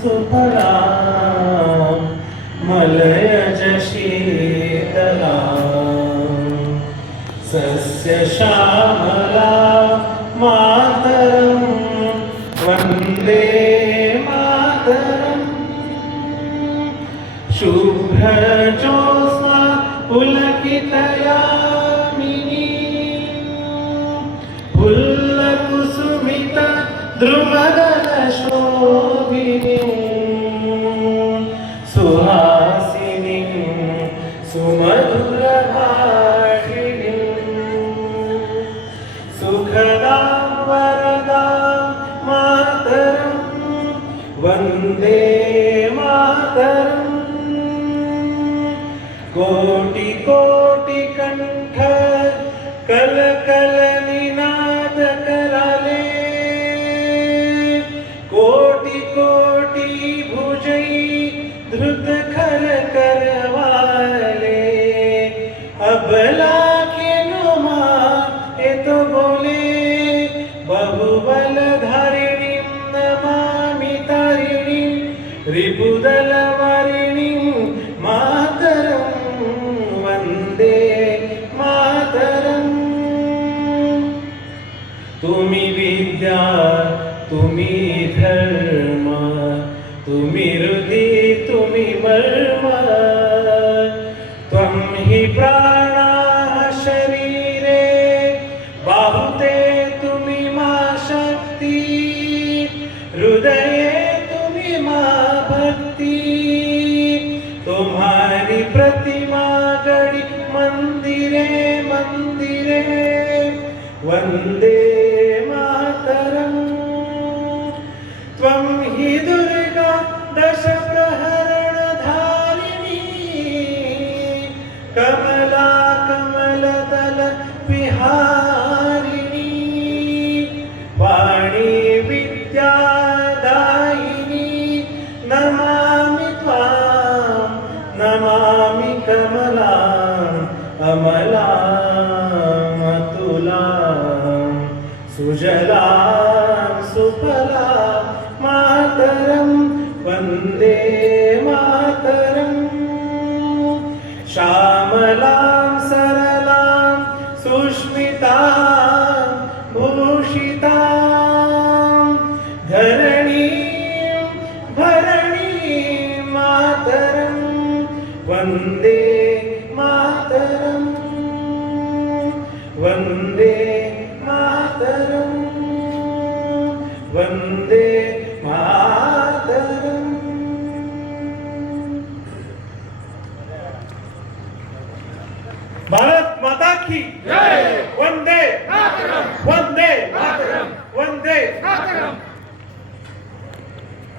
सुफलां मलयज शीतलां सस्यश्यामला मातरं वन्दे मातरम्। शुभ्रजोत्स्ना पुलकितयामिनी फुल्लकुसुमित द्रुमदलशोभिनी सुहासिनी सुमधुरभाषिणी सुखदां वरदां मातरं वन्दे मातरम्। कोटि कोटि कंठ कल कल निनाद कराले कोटि कोटि भुजई धृत खर करवाले अबला के नुमा ए तो बोले बहुबल धारिणी नमामि तारिणी रिपुदल वारिणी मातरं वन्दे मातरम्। तुम्ही विद्या तुम्ही धर्म तुम्ही हृदि तुम्ही मर्म त्वं हि प्राणाः शरीरे बाहुते तुम्ही मा शक्ति हृदये तुम्ही मा भक्ति तुम्हारी प्रतिमा गढ़ी मंदिरे मंदिरे वन्दे मातरम्। त्वं हि दुर्गा दश प्रहरणधारिणी कमला कमलदल विहारिणी वाणी विद्यादायिनी नमामि त्वां नमामि कमलां अमलां अतुलां सुजलां सुफलां मातरं वन्दे मातरम्। श्यामलां सरलां सुष्मितां भूषितां धरणीं भरणीं मातरं वन्दे मातरम् वन्दे मातरम् वन्दे मातरम्। भारत माता की जय। वंदे मातरम वंदे